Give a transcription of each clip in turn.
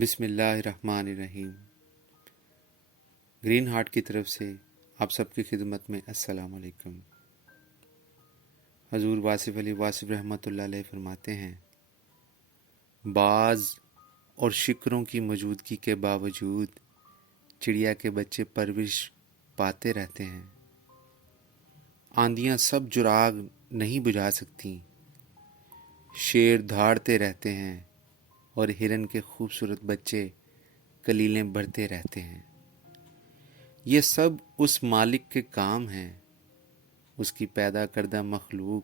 بسم اللہ الرحمن الرحیم۔ گرین ہارٹ کی طرف سے آپ سب کی خدمت میں السلام علیکم۔ حضور واصف علی واصف رحمۃ اللہ علیہ فرماتے ہیں، باز اور شکروں کی موجودگی کے باوجود چڑیا کے بچے پرورش پاتے رہتے ہیں۔ آندیاں سب چراغ نہیں بجھا سکتی، شیر دھاڑتے رہتے ہیں اور ہرن کے خوبصورت بچے کلیلیں بھرتے رہتے ہیں۔ یہ سب اس مالک کے کام ہیں۔ اس کی پیدا کردہ مخلوق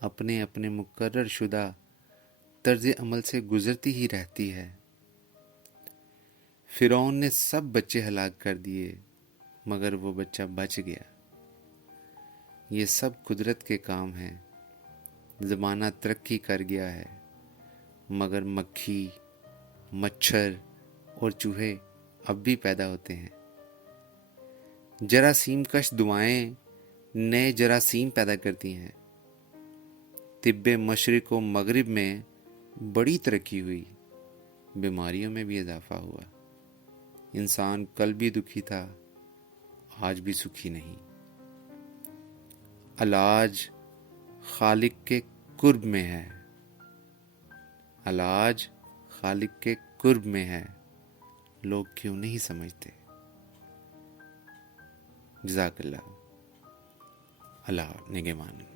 اپنے اپنے مقرر شدہ طرز عمل سے گزرتی ہی رہتی ہے۔ فرعون نے سب بچے ہلاک کر دیے مگر وہ بچہ بچ گیا۔ یہ سب قدرت کے کام ہیں۔ زمانہ ترقی کر گیا ہے مگر مکھی، مچھر اور چوہے اب بھی پیدا ہوتے ہیں۔ جراثیم کش دعائیں نئے جراثیم پیدا کرتی ہیں۔ طب مشرق و مغرب میں بڑی ترقی ہوئی، بیماریوں میں بھی اضافہ ہوا۔ انسان کل بھی دکھی تھا، آج بھی سکھی نہیں۔ علاج خالق کے قرب میں ہے، علاج خالق کے قرب میں ہے، لوگ کیوں نہیں سمجھتے؟ جزاک اللہ، اللہ نگہبان۔